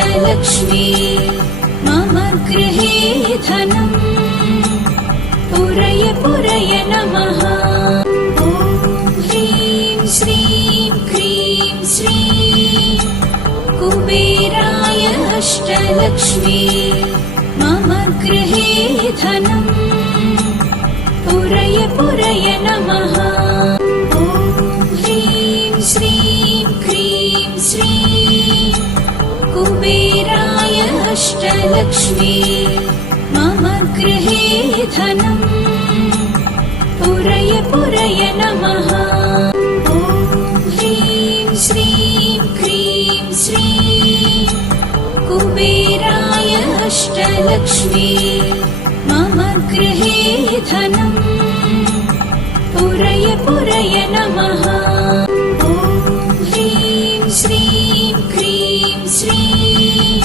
अष्टलक्ष्मी मम गृहे धनम् पुरय पुरय नमः। ॐ ह्रीं श्रीं क्रीं श्रीं कुबेराय अष्टलक्ष्मी मम गृहे धनम् पुरय पुरय नमः। ॐ ह्रीं श्रीं क्रीं श्रीं कुबेराय अष्टलक्ष्मी मम गृहे धनम् पुरय पुरय नमः। ॐ ह्रीं श्रीं क्रीं श्रीं कुबेराय अष्टलक्ष्मी मम गृहे धनम् पुरय पुरय नमः। ॐ ह्रीं श्रीं क्रीं श्रीं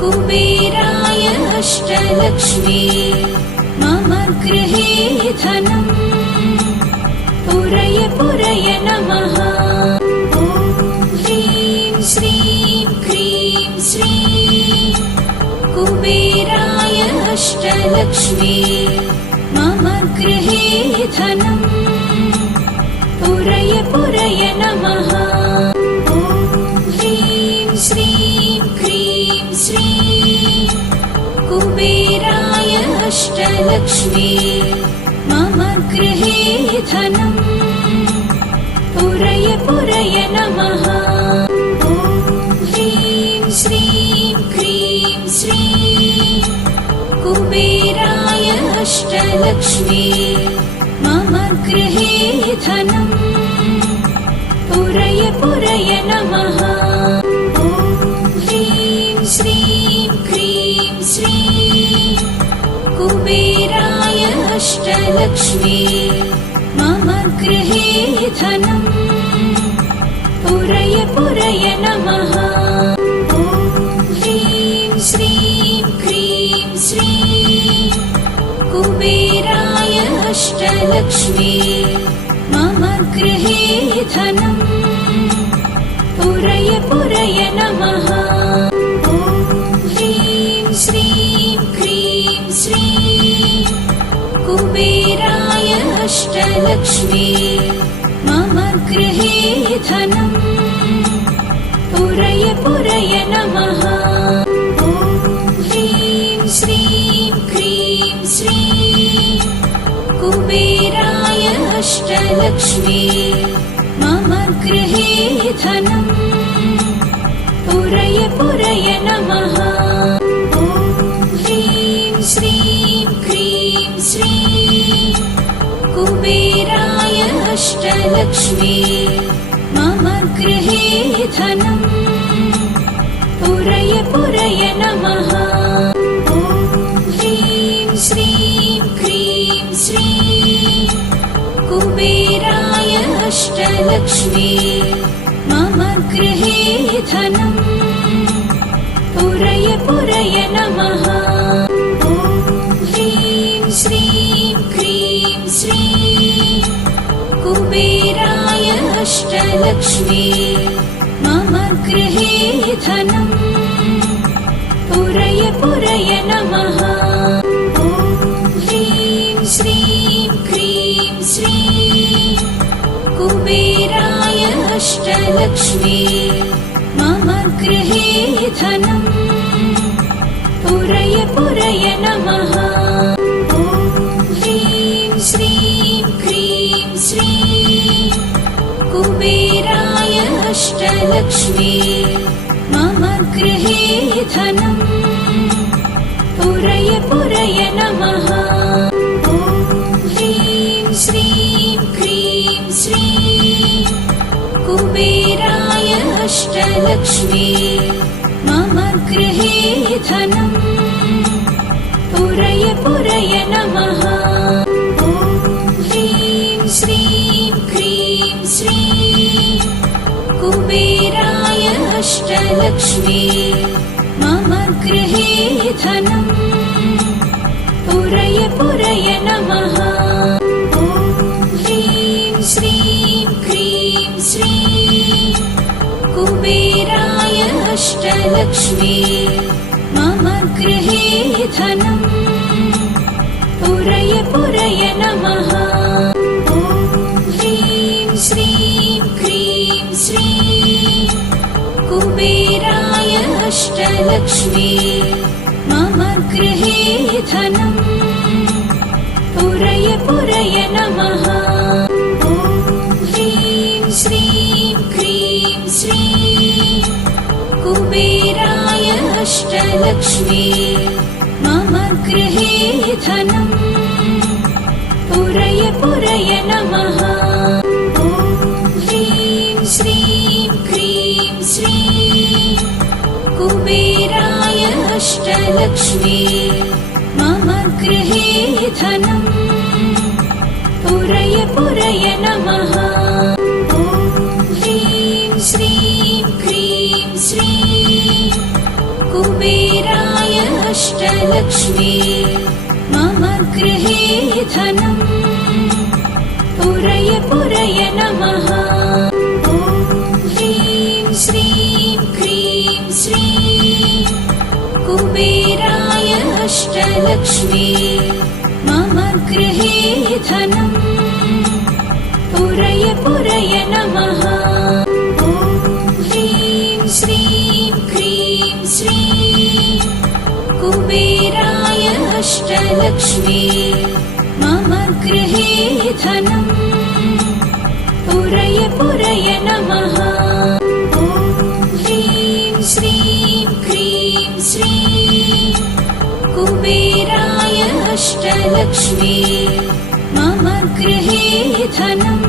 कुबेराय अष्टलक्ष्मी मम गृहे धनम् पुरय पुरय नमः। ॐ ह्रीं श्रीं क्रीं श्रीं कुबेराय अष्टलक्ष्मी मम गृहे धनम् पुरय पुरय नमः। ॐ ह्रीं श्रीं क्रीं श्रीं कुबेराय अष्टलक्ष्मी मम गृहे धनम् पुरय पुरय नमः। ॐ ह्रीं श्रीं क्रीं श्रीं कुबेराय अष्टलक्ष्मी मम गृहे धनम् पुरय पुरय नमः। ॐ ह्रीं श्रीं क्रीं श्रीं कुबेराय अष्टलक्ष्मी मम गृहे धनम् पुरय पुरय नमः। ॐ ह्रीं श्रीं क्रीं श्रीं कुबेराय अष्टलक्ष्मी मम गृहे धनम् पुरय पुरय नमः। ॐ ह्रीं श्रीं क्रीं श्रीं कुबेराय अष्टलक्ष्मी मम गृहे धनम् पुरय पुरय नमः। ॐ ह्रीं श्रीं क्रीं श्रीं कुबेराय अष्टलक्ष्मी मम गृहे धनम् पुरय पुरय नमः। ॐ ह्रीं श्रीं क्रीं श्रीं कुबेराय अष्टलक्ष्मी मम गृहे धनम् पुरय पुरय नमः। ॐ ह्रीं श्रीं क्रीं श्रीं कुबेराय अष्टलक्ष्मी मम गृहे धनम् पुरय पुरय नमः। ॐ ह्रीं श्रीं क्रीं श्रीं कुबेराय अष्टलक्ष्मी मम गृहे धनम् पुरय पुरय नमः। ॐ ह्रीं श्रीं क्रीं श्रीं कुबेराय अष्टलक्ष्मी मम गृहे धनम् पुरय पुरय नमः। ॐ ह्रीं श्रीं क्रीं श्रीं कुबेराय अष्टलक्ष्मी मम गृहे धनम् पुरय पुरय नमः। ॐ ह्रीं श्रीं क्रीं श्रीं कुबेराय अष्टलक्ष्मी मम गृहे धनम् पुरय पुरय नमः। ॐ ह्रीं श्रीं क्रीं श्रीं कुबेराय अष्टलक्ष्मी मम गृहे धनम् पुरय पुरय नमः। ॐ ह्रीं श्रीं क्रीं श्रीं कुबेराय अष्टलक्ष्मी धनम् पुरय पुरय नमः। ॐ ह्रीं श्रीं क्रीं श्रीं कुबेराय अष्टलक्ष्मी मम गृहे धनम् पुरय पुरय नमः। ॐ ह्रीं श्रीं क्रीं श्रीं कुबेराय अष्टलक्ष्मी मम गृहे धनम् पुरय पुरय नमः। ॐ ह्रीं श्रीं क्रीं श्रीं कुबेराय अष्टलक्ष्मी मम गृहे धनम् पुरय पुरय नमः। ॐ ह्रीं श्रीं क्रीं श्रीं कुबेराय अष्टलक्ष्मी मम गृहे धनम् पुरय पुरय नमः। ॐ ह्रीं श्रीं क्रीं श्रीं कुबेराय अष्टलक्ष्मी मम गृहे धनम् पुरय पुरय नमः। ॐ ह्रीं श्रीं क्रीं श्रीं कुबेराय अष्टलक्ष्मी मम गृहे धनम् पुरय पुरय नमः। ॐ ह्रीं श्रीं क्रीं श्रीं कुबेराय अष्टलक्ष्मी मम गृहे धनम्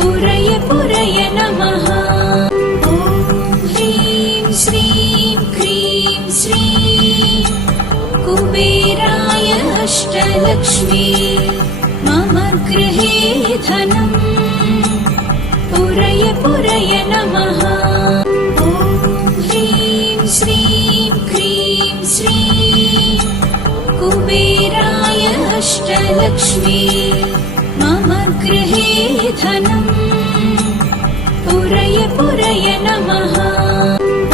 पुरय पुरय नमः। ॐ ह्रीं श्रीं क्रीं श्रीं कुबेराय अष्टलक्ष्मी मम गृहे धनम् पुरय पुरय नमः। ॐ ह्रीं श्रीं क्रीं श्रीं कुबेराय अष्टलक्ष्मी मम गृहे धनम् पुरय पुरय नमः।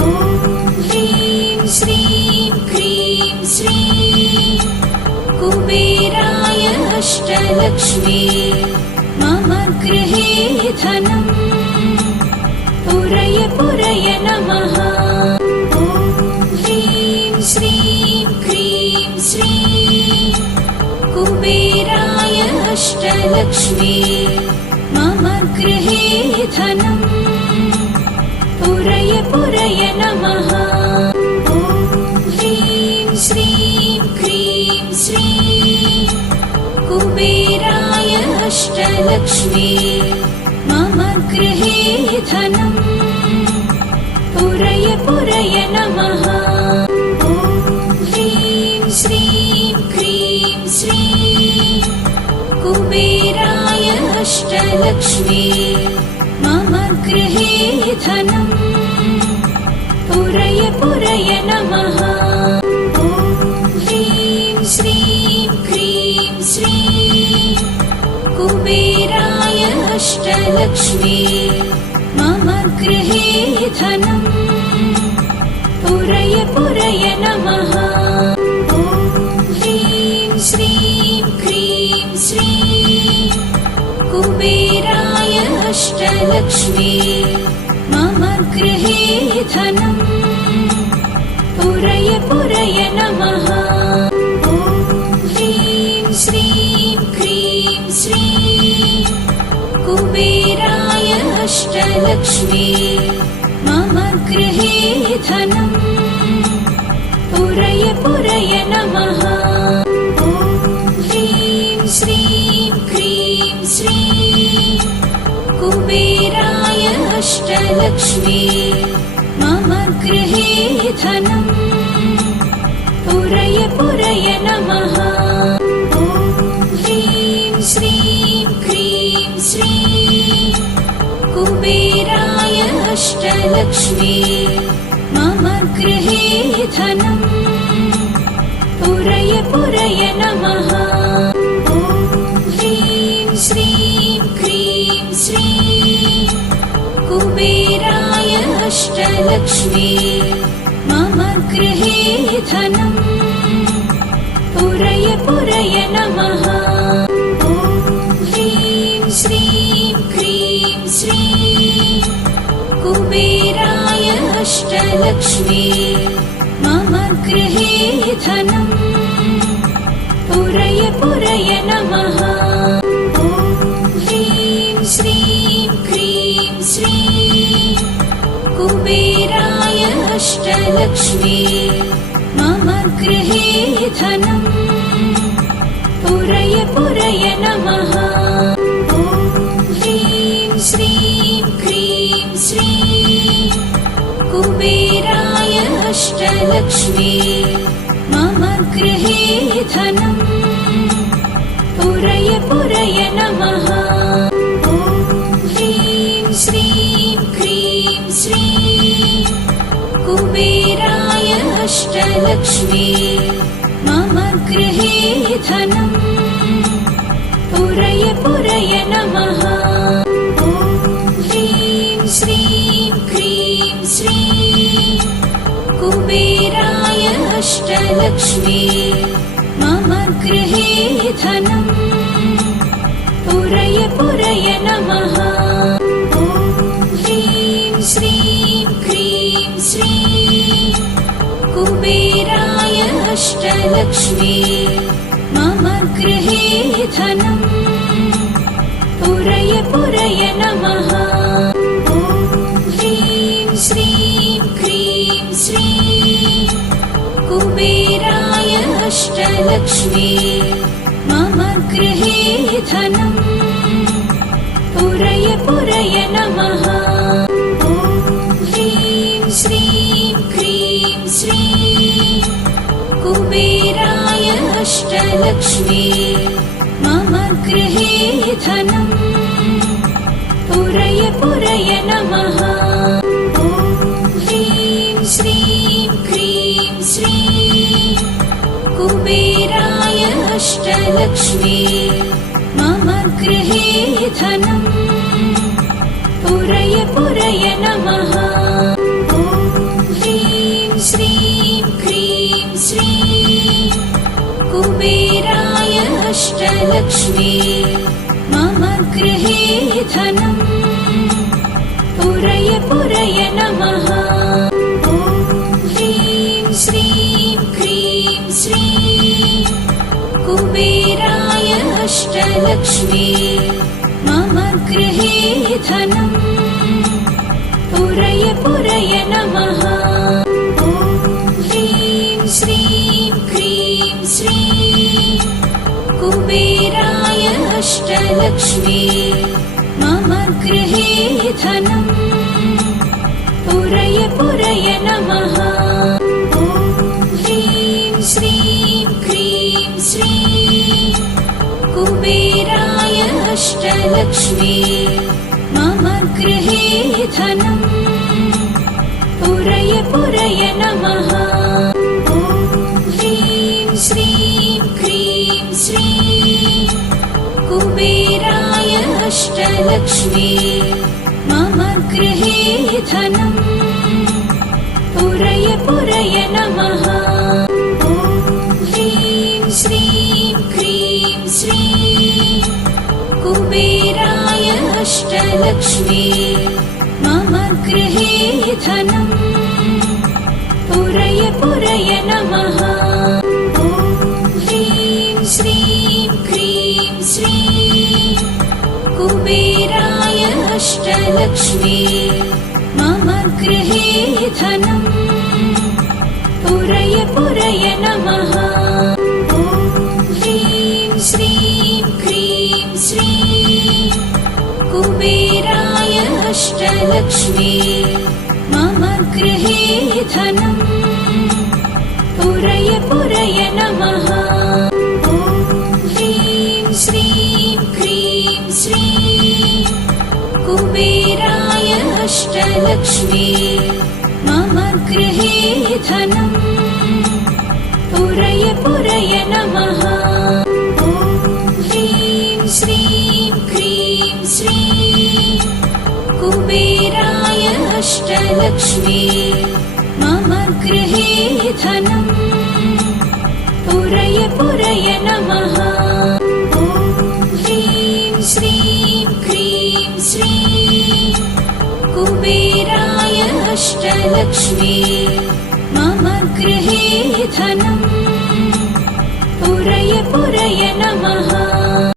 ॐ ह्रीं श्रीं क्रीं श्रीं कुबेराय अष्टलक्ष्मी मम गृहे धनम् पुरय पुरय नमः। ॐ ह्रीं श्रीं क्रीं श्रीं कुबेराय अष्टलक्ष्मी मम गृहे धनम् पुरय पुरय नमः। ॐ ह्रीं श्रीं क्रीं श्रीं कुबेराय अष्टलक्ष्मी मम गृहे धनम् पुरय पुरय नमः। ॐ ह्रीं श्रीं क्रीं श्रीं कुबेराय अष्टलक्ष्मी मम गृहे धनम् पुरय पुरय नमः। ॐ ह्रीं श्रीं क्रीं श्रीं कुबेराय अष्टलक्ष्मी मम गृहे धनम् पुरय पुरय नमः। ॐ ह्रीं श्रीं क्रीं श्रीं कुबेराय अष्टलक्ष्मी मम गृहे धनम् पुरय पुरय नमः। ॐ ह्रीं श्रीं क्रीं श्रीं कुबेराय अष्टलक्ष्मी मम गृहे धनम् पुरय पुरय नमः। ॐ ह्रीं श्रीं क्रीं श्रीं कुबेराय अष्टलक्ष्मी मम गृहे धनम् पुरय पुरय नमः। ॐ ह्रीं श्रीं क्रीं श्रीं कुबेराय अष्टलक्ष्मी मम गृहे धनम् पुरय पुरय नमः। ॐ ह्रीं श्रीं क्रीं श्रीं कुबेराय अष्टलक्ष्मी मम मम गृहे धनम् पुरय पुरय नमः। ॐ ह्रीं श्रीं क्रीं श्रीं कुबेराय अष्टलक्ष्मी मम गृहे धनम् पुरय पुरय नमः। ॐ ह्रीं श्रीं क्रीं श्रीं कुबेराय अष्टलक्ष्मी मम गृहे धनम् पुरय पुरय नमः। ॐ ह्रीं श्रीं क्रीं श्रीं कुबेराय अष्टलक्ष्मी मम गृहे धनम् पुरय पुरय नमः। ॐ ह्रीं श्रीं क्रीं श्रीं कुबेराय अष्टलक्ष्मी मम गृहे धनम् पुरय पुरय नमः। ॐ ह्रीं श्रीं क्रीं श्रीं कुबेराय अष्टलक्ष्मी मम गृहे धनम् पुरय पुरय नमः। ॐ ह्रीं श्रीं क्रीं श्रीं कुबेराय अष्टलक्ष्मी मम गृहे धनम् पुरय पुरय नमः। ॐ ह्रीं श्रीं क्रीं श्रीं कुबेराय अष्टलक्ष्मी मम गृहे धनम् पुरय पुरय नमः। ॐ ह्रीं श्रीं क्रीं श्रीं कुबेराय अष्टलक्ष्मी मम गृहे धनम् पुरय पुरय नमः। ॐ ह्रीं श्रीं क्रीं श्रीं कुबेराय अष्टलक्ष्मी मम गृहे धनम् पुरय पुरय नमः। ॐ ह्रीं श्रीं क्रीं श्रीं कुबेराय अष्टलक्ष्मी मम गृहे धनम् पुरय पुरय नमः। ॐ ह्रीं श्रीं क्रीं श्रीं कुबेराय अष्टलक्ष्मी मम गृहे धनम् पुरय पुरय नमः। ॐ ह्रीं श्रीं क्रीं श्रीं कुबेराय अष्टलक्ष्मी मम गृहे धनम् पुरय पुरय नमः। ॐ ह्रीं श्रीं क्रीं श्रीं कुबेराय अष्टलक्ष्मी मम गृहे धनम् पुरय पुरय नमः। ॐ ह्रीं श्रीं क्रीं श्रीं कुबेराय अष्टलक्ष्मी मम गृहे धनम् पुरय पुरय नमः। ॐ ह्रीं श्रीं क्रीं श्रीं कुबेराय अष्टलक्ष्मी मम गृहे धनम् पुरय पुरय नमः। ॐ ह्रीं श्रीं क्रीं श्रीं कुबेराय अष्टलक्ष्मी मम गृहे धनम् पुरय पुरय नमः। ॐ ह्रीं श्रीं क्रीं श्रीं कुबेराय अष्टलक्ष्मी मम गृहे धनम् पुरय पुरय नमः। ॐ ह्रीं श्रीं क्रीं श्रीं कुबेराय अष्टलक्ष्मी मम गृहे धनम् पुरय पुरय नमः। ॐ ह्रीं श्रीं क्रीं श्रीं कुबेराय अष्टलक्ष्मी मम गृहे धनम् पुरय नमः। ॐ ह्रीं श्रीं क्रीं श्रीं कुबेराय अष्टलक्ष्मी मम गृहे धनम् पुरय नमः।